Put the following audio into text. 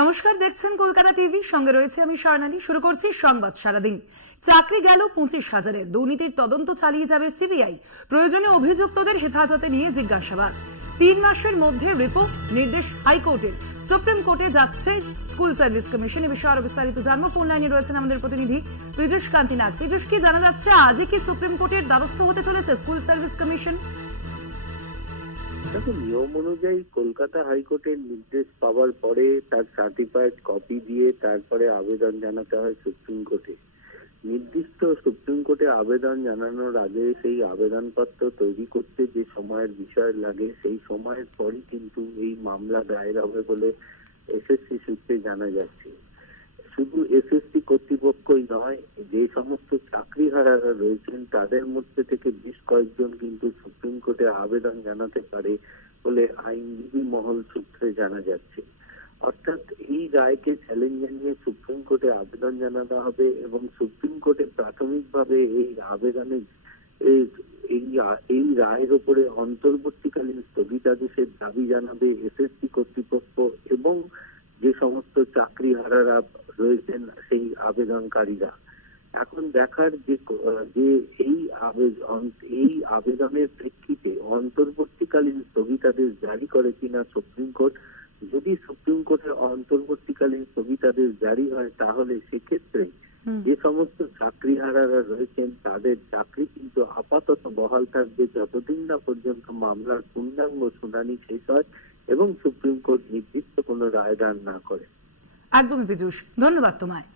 নমস্কার, দেখছেন কলকাতা টিভি, সঙ্গে রয়েছে আমি স্বর্ণালী। শুরু করছি সংবাদ সারাদিন। চাকরি গেল 25,000-এর, দুর্নীতির তদন্ত চালিয়ে যাবে সিবিআই। প্রয়োজনে অভিযুক্তদের হেফাজতে নিয়ে জিজ্ঞাসাবাদ। 3 মাসের মধ্যে রিপোর্ট, নির্দেশ হাইকোর্টের। সুপ্রিম কোর্টে যাচ্ছে স্কুল সার্ভিস কমিশন। এ বিষয়ে আরো বিস্তারিত জানবো। ফোন লাইনে রয়েছেন আমাদের প্রতিনিধি পীযূষ কান্তিনাথ। পীযূষ, কি জানা যাচ্ছে? আজই কি সুপ্রিম কোর্টের দ্বারস্থ হতে চলেছে স্কুল সার্ভিস কমিশন? দেখো, নিয়ম অনুযায়ী কলকাতা হাইকোর্টের নির্দেশ পাওয়ার পরে তার সার্টিফাইড কপি দিয়ে তারপরে আবেদন জানাতে হয় সুপ্রিম কোর্টে। নির্দিষ্ট সুপ্রিম কোর্টে আবেদন জানানোর আগে সেই আবেদনপত্র তৈরি করতে যে সময়ের বিষয় লাগে, সেই সময়ের পরই কিন্তু এই মামলা দায়ের হবে বলে এসএসসি সূত্রে জানা যাচ্ছে। শুধু এসএসসি কর্তৃপক্ষই নয়, যে সমস্ত চাকরিহারারা রয়েছেন তাদের মধ্যে থেকে বেশ কয়েকজন কিন্তু সুপ্রিম কোর্টে আবেদন জানাতে পারে বলে আইনজীবী মহল সূত্রে জানা যাচ্ছে। অর্থাৎ এই রায়কে চ্যালেঞ্জ জানিয়ে সুপ্রিম কোর্টে আবেদন জানানো হবে এবং সুপ্রিম কোর্টে প্রাথমিকভাবে এই আবেদনে এই রায়ের উপরে অন্তর্বর্তীকালীন স্থগিতাদেশের দাবি জানাবে এসএসসি কর্তৃপক্ষ এবং যে সমস্ত চাকরিহারারা রয়েছেন সেই আবেদনকারীরা। এখন দেখার যে এই আবেদনের প্রেক্ষিতে অন্তর্বর্তীকালীন স্থগিতাদেশ জারি করে কিনা সুপ্রিম কোর্ট। যদি সুপ্রিম কোর্টের অন্তর্বর্তীকালীন স্থগিতাদেশ জারি হয় তাহলে সেক্ষেত্রে যে সমস্ত চাকরিহারারা রয়েছেন তাদের চাকরি কিন্তু আপাতত বহাল থাকবে যতদিন না পর্যন্ত মামলার পূর্ণাঙ্গ শুনানি শেষ হয় এবং সুপ্রিম কোর্ট নির্দিষ্ট কোনো রায়দান না করে। একদমই পীযূষ, ধন্যবাদ তোমায়।